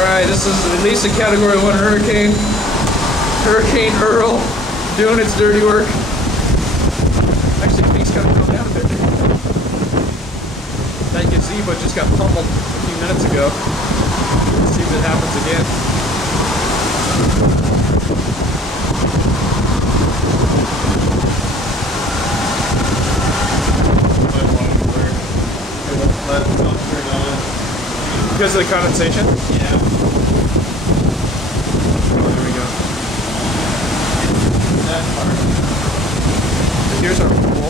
Alright, this is at least a Category 1 hurricane. Hurricane Earl doing its dirty work. Actually, the peak's kind of come down a bit. That gazebo just got pummeled a few minutes ago. Let's see if it happens again. Because of the condensation? Yeah. Oh, there we go. That part. Here's our pool.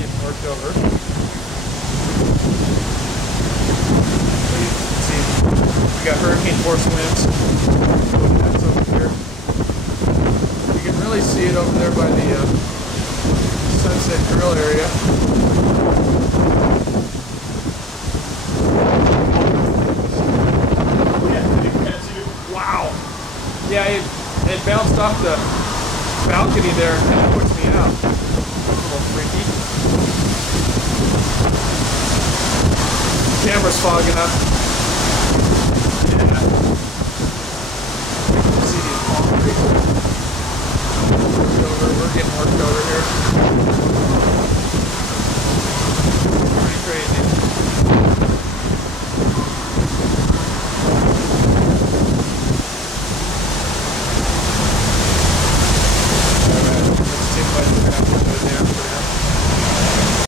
Getting worked over. Let's see. We got hurricane force winds. That's over there. You can really see it over there by the Sunset Grill area. Yeah, it bounced off the balcony there and kind of puts me out. That's a little freaky. Camera's fogging up.